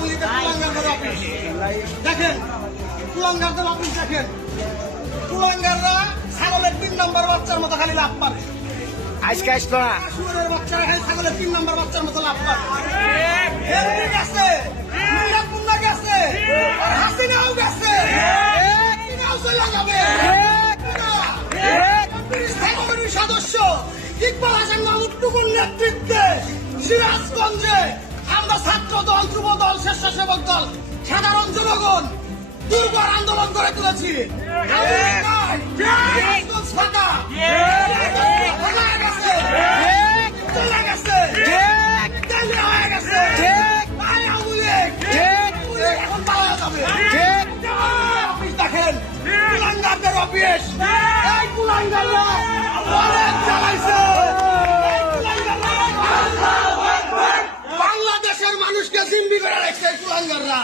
আওয়ামী লীগের কুলাঙ্গারদের অফিস দেখেন, কুলাঙ্গারদের অফিস দেখেন। কুলাঙ্গাররা ছাগলের 3 নম্বর বাচ্চার মতো খালি লাভ পারে। আজকে আসলো না, শুয়োরের বাচ্চারা খালি ছাগলের 3 নম্বর বাচ্চার মতো লাভ পারে। এমপি গেছে, মিরাজুল্লাহ গেছে, আর হাসিনাও গেছে। হাসিনাও চলে যাবে। স্থায়ী সদস্য ইকবাল হাসান মাহমুদ টুকুর নেতৃত্বে সিরাজগঞ্জে আমরা ছাত্র দল, যুব দল, স্বেচ্ছাসেবক দল, সাধারণ জনগণ দুর্বার আন্দোলন করে তুলেছি। সিরাজগঞ্জ ফাঁকা, ভাঙা গেছে, চলে গেছে, তেলে হয়ে গেছে। তাই আওয়ামী লীগ এখন পাওয়া যাবে। অফিস দেখেন, কুলাঙ্গারদের অফিস। এই কুলাঙ্গাররা অনেক চালাইছে। এই কুলাঙ্গাররা বাংলাদেশের মানুষকে জিম্মি করে রাখছে। এই কুলাঙ্গাররা